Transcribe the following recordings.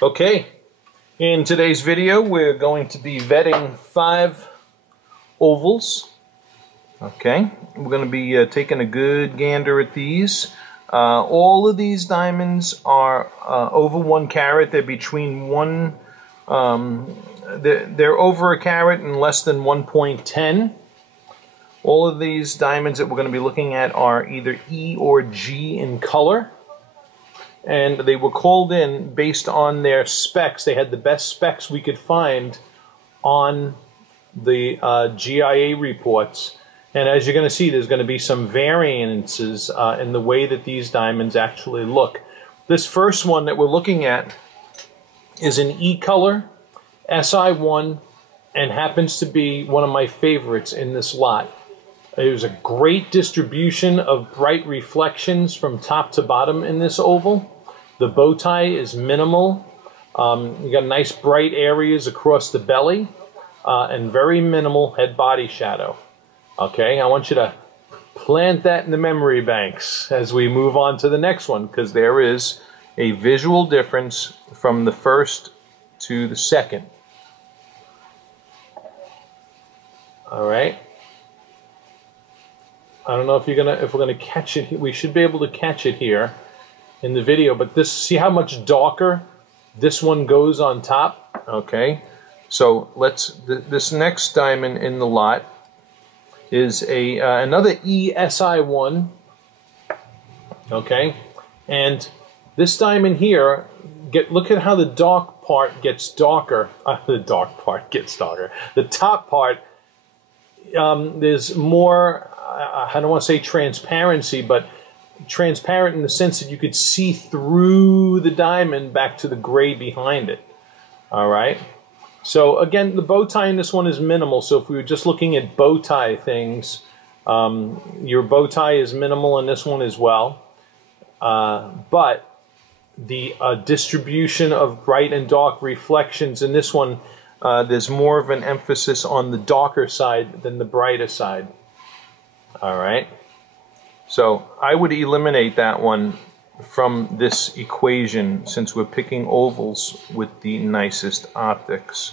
Okay, in today's video we're going to be vetting 5 ovals. Okay, we're going to be taking a good gander at these. All of these diamonds are over 1 carat. They're between they're over a carat and less than 1.10. All of these diamonds that we're going to be looking at are either E or G in color. And they were called in based on their specs. They had the best specs we could find on the GIA reports. And as you're going to see, there's going to be some variances in the way that these diamonds actually look. This first one that we're looking at is an E color, SI1, and happens to be one of my favorites in this lot. There's a great distribution of bright reflections from top to bottom in this oval. The bow tie is minimal. You got nice bright areas across the belly and very minimal head body shadow. Okay, I want you to plant that in the memory banks as we move on to the next one, because there is a visual difference from the first to the second. All right. I don't know if we're gonna catch it. We should be able to catch it here in the video, but see how much darker this one goes on top. Okay, so this next diamond in the lot is another ESI1. Okay, and this diamond here, look at how the dark part gets darker. The dark part gets darker. The top part, there's more, I don't want to say transparency, but transparent in the sense that you could see through the diamond back to the gray behind it. All right. So again, the bow tie in this one is minimal. So if we were just looking at bow tie things, your bow tie is minimal in this one as well. But the distribution of bright and dark reflections in this one, there's more of an emphasis on the darker side than the brighter side. All right. So I would eliminate that one from this equation since we're picking ovals with the nicest optics.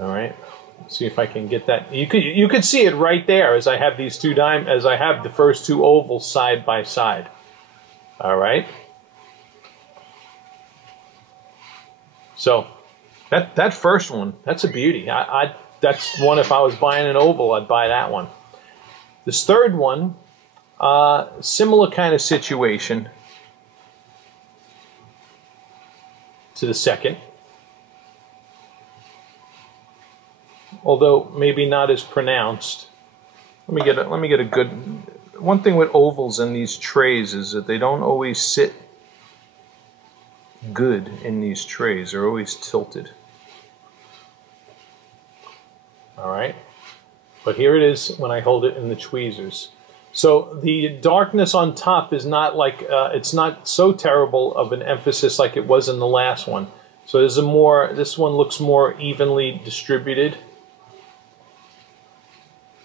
All right. Let's see if I can get that. You could see it right there as I have these as I have the first 2 ovals side by side. All right. So that first one, that's a beauty. That's one, if I was buying an oval, I'd buy that one. This third one, similar kind of situation to the second, although maybe not as pronounced. Let me get a good. One thing with ovals in these trays is that they don't always sit good in these trays. They're always tilted. All right, but here it is when I hold it in the tweezers. So the darkness on top is not like, it's not so terrible of an emphasis like it was in the last one. So there's this one looks more evenly distributed.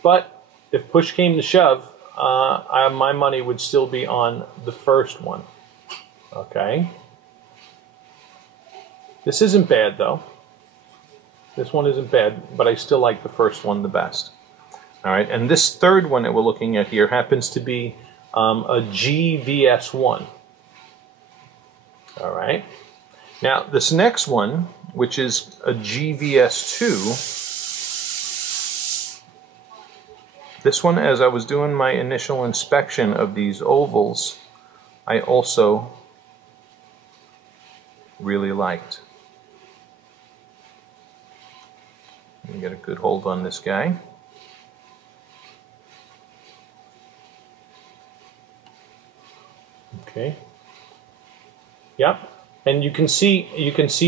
But if push came to shove, my money would still be on the first one. Okay. This isn't bad though. This one isn't bad, but I still like the first one the best. All right, and this third one that we're looking at here happens to be a GVS1. All right. Now, this next one, which is a GVS2, this one, as I was doing my initial inspection of these ovals, I also really liked. Let me get a good hold on this guy. Okay. Yep, and you can see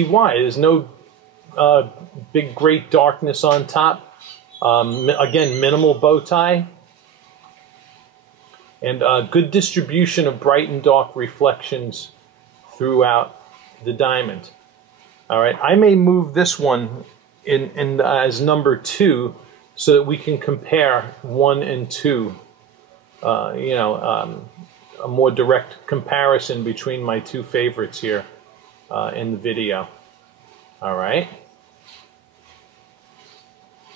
why. There's no big great darkness on top. Again, minimal bow tie, and good distribution of bright and dark reflections throughout the diamond. All right, I may move this one in as number 2 so that we can compare 1 and 2. A more direct comparison between my 2 favorites here in the video. All right.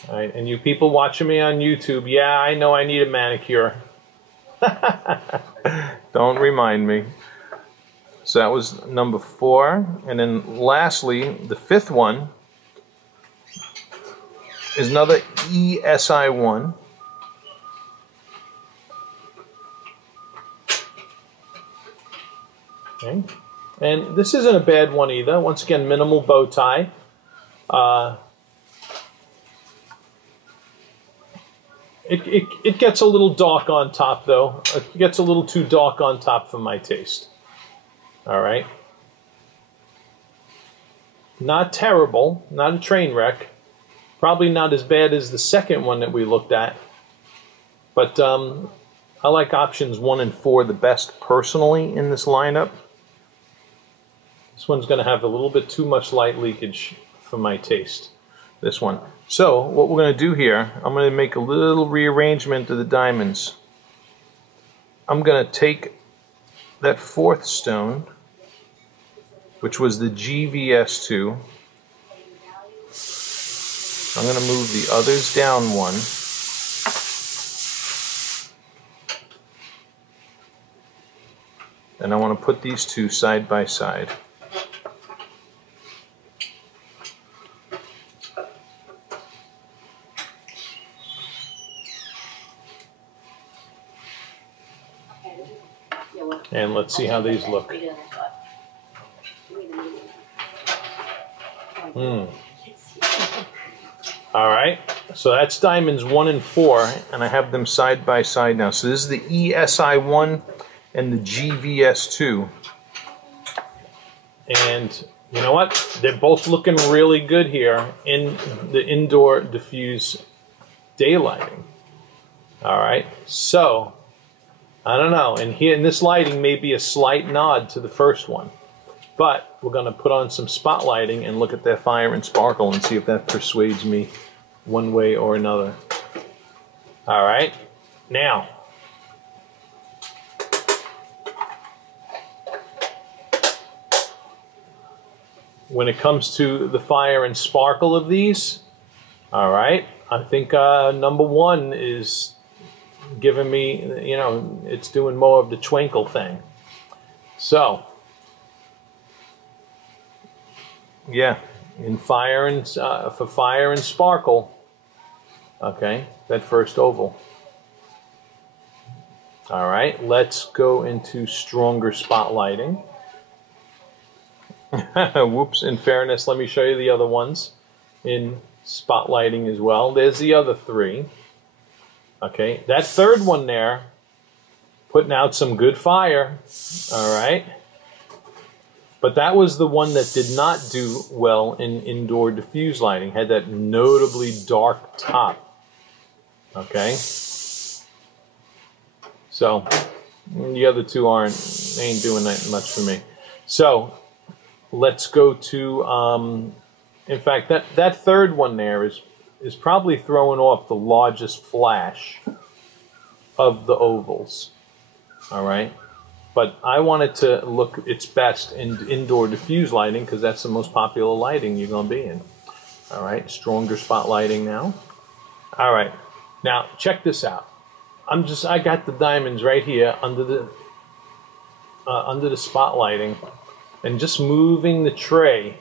All right, and you people watching me on YouTube, yeah, I know I need a manicure. Don't remind me. So that was number 4. And then lastly, the 5th one is another VS1-SI1. Okay. And this isn't a bad one either. Once again, minimal bow tie. It gets a little dark on top, though. It gets a little too dark on top for my taste. All right. Not terrible. Not a train wreck. Probably not as bad as the second one that we looked at. But I like options 1 and 4 the best personally in this lineup. This one's going to have a little bit too much light leakage for my taste, this one. So what we're going to do here, I'm going to make a little rearrangement of the diamonds. I'm going to take that 4th stone, which was the GVS2. I'm going to move the others down 1. And I want to put these 2 side by side. And let's see how these look. All right, so that's diamonds 1 and 4, and I have them side by side now. So this is the ESI1 and the GVS2. And you know what? They're both looking really good here in the indoor diffuse daylighting. All right, so I don't know, and here in this lighting may be a slight nod to the first one, but we're going to put on some spotlighting and look at that fire and sparkle and see if that persuades me one way or another. All right, now when it comes to the fire and sparkle of these, all right, I think number 1 is giving me, you know, it's doing more of the twinkle thing. So, yeah, in fire and for fire and sparkle, okay, that first oval. All right, let's go into stronger spotlighting. Whoops, in fairness, let me show you the other ones in spotlighting as well. There's the other 3. Okay, that 3rd one there, putting out some good fire, all right? But that was the one that did not do well in indoor diffuse lighting, had that notably dark top, okay? So, the other 2 ain't doing that much for me. So, let's go to, in fact, that 3rd one there is probably throwing off the largest flash of the ovals, all right? But I want it to look its best in indoor diffuse lighting because that's the most popular lighting you're going to be in. All right, stronger spotlighting now. All right, now check this out. I got the diamonds right here under the spotlighting and just moving the tray.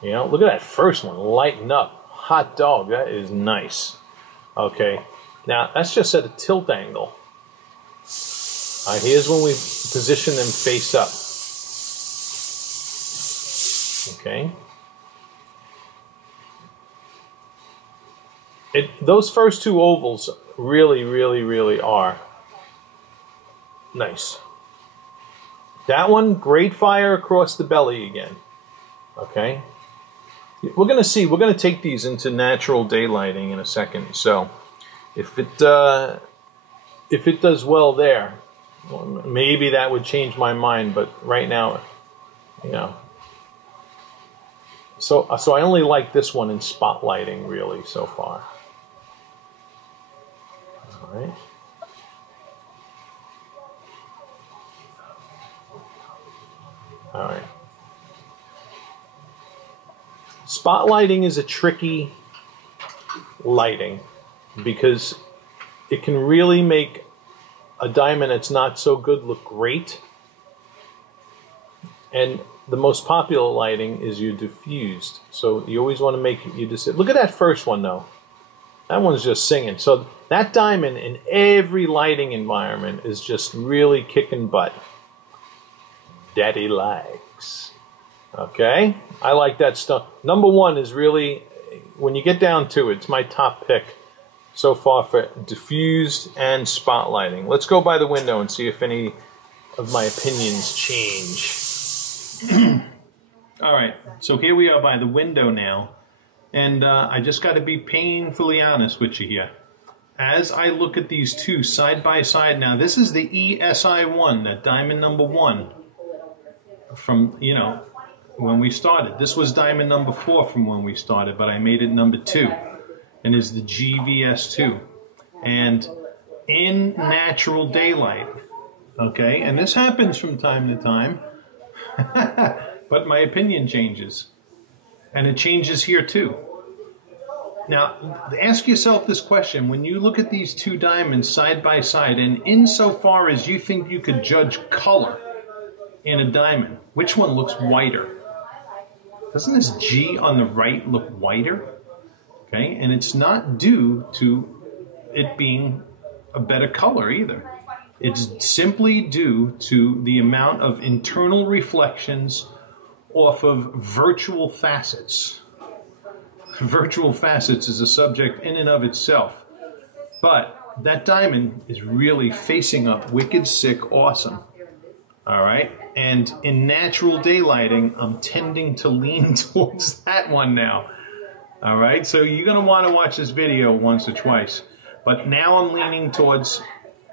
You know, look at that first one lighting up. Hot dog, that is nice. Okay, now that's just at a tilt angle. Here's when we position them face up. Okay. Those first 2 ovals really, really, really are nice. That one, great fire across the belly again. Okay. We're going to see. We're going to take these into natural daylighting in a second. So, if it does well there, well, maybe that would change my mind. But right now, you know. So I only like this one in spotlighting really so far. All right. All right. Spotlighting is a tricky lighting because it can really make a diamond that's not so good look great. And the most popular lighting is your diffused. So you always want to make you just look at that first one though. That one's just singing. So that diamond in every lighting environment is just really kicking butt. Daddy likes. Okay? I like that stuff. Number one is really, when you get down to it, it's my top pick so far for diffused and spotlighting. Let's go by the window and see if any of my opinions change. All right, so here we are by the window now. And I just got to be painfully honest with you here. As I look at these two side by side now, this is the VS1, that diamond number 1 from, you know, when we started. This was diamond number 4 from when we started, but I made it number 2, and is the GVS2. And in natural daylight, okay, and this happens from time to time, but my opinion changes. And it changes here too. Now, ask yourself this question. When you look at these two diamonds side by side, and insofar as you think you could judge color in a diamond, which one looks whiter? Doesn't this G on the right look whiter? Okay, and it's not due to it being a better color either. It's simply due to the amount of internal reflections off of virtual facets. Virtual facets is a subject in and of itself. But that diamond is really facing up wicked, sick, awesome. All right? And in natural daylighting, I'm tending to lean towards that one now. All right? So you're going to want to watch this video once or twice. But now I'm leaning towards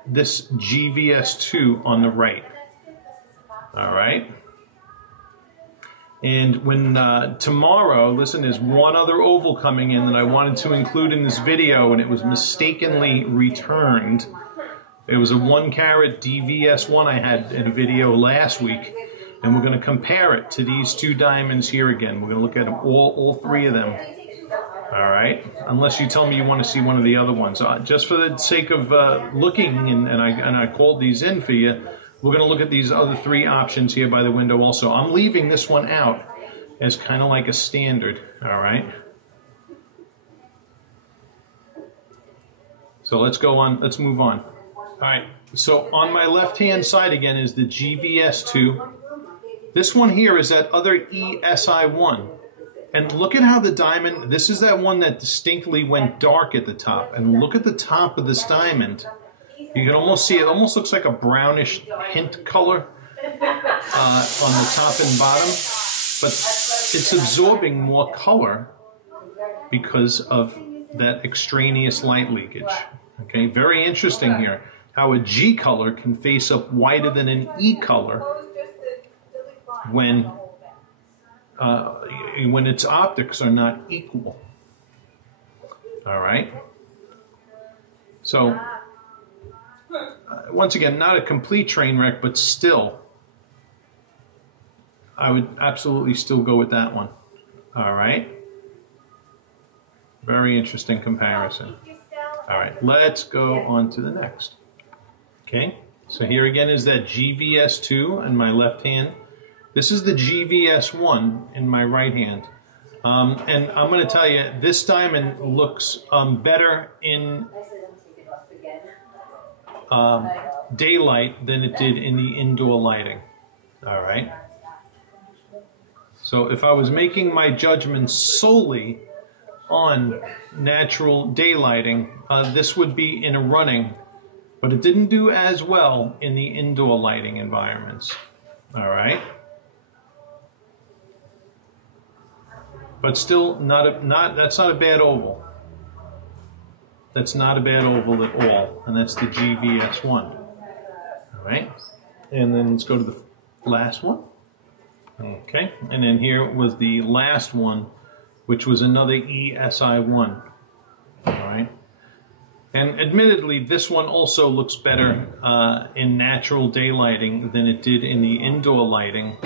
this GVS2 on the right. All right? And when tomorrow, listen, there's one other oval coming in that I wanted to include in this video, and it was mistakenly returned. It was a 1-carat DVS1 I had in a video last week, and we're going to compare it to these two diamonds here again. We're going to look at them, all three of them. All right? Unless you tell me you want to see one of the other ones. Just for the sake of looking, and I called these in for you, we're going to look at these other 3 options here by the window also. I'm leaving this one out as kind of like a standard, all right? So let's go on, let's move on. All right, so on my left-hand side again is the GVS2. This one here is that other VS1. And look at how the diamond, this is that one that distinctly went dark at the top. And look at the top of this diamond. You can almost see it almost looks like a brownish hint color on the top and bottom, but it's absorbing more color because of that extraneous light leakage. Okay, very interesting here, how a G color can face up whiter than an E color when its optics are not equal. All right, so. Once again, not a complete train wreck, but still, I would absolutely still go with that one. All right. Very interesting comparison. All right, let's go on to the next. Okay, so here again is that GVS2 in my left hand. This is the GVS1 in my right hand. And I'm going to tell you, this diamond looks better in daylight than it did in the indoor lighting. All right. So if I was making my judgment solely on natural daylighting, this would be in a running, but it didn't do as well in the indoor lighting environments. All right. But still, that's not a bad oval. That's not a bad oval at all, and that's the GVS1. All right, and then let's go to the last one. Okay, and then here was the last one, which was another VS1. All right, and admittedly, this one also looks better in natural daylighting than it did in the indoor lighting.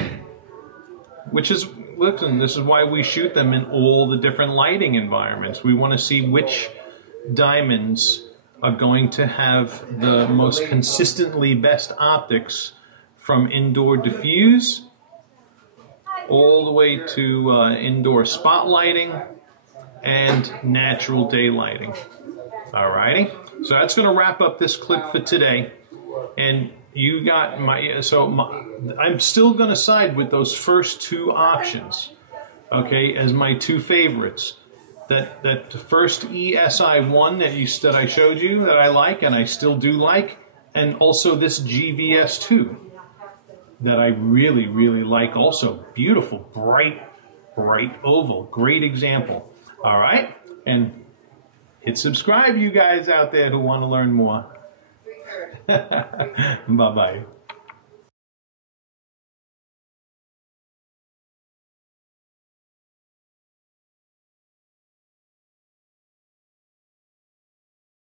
which is, listen, this is why we shoot them in all the different lighting environments. We want to see which diamonds are going to have the most consistently best optics, from indoor diffuse all the way to indoor spotlighting and natural daylighting. Alrighty, so that's going to wrap up this clip for today. And you got I'm still going to side with those first two options, okay, as my two favorites. That the first VS1 that I showed you that I like, and I still do like, and also this GVS2 that I really, really like also. Beautiful, bright oval, great example. All right, and hit subscribe, you guys out there who want to learn more. Bye-bye.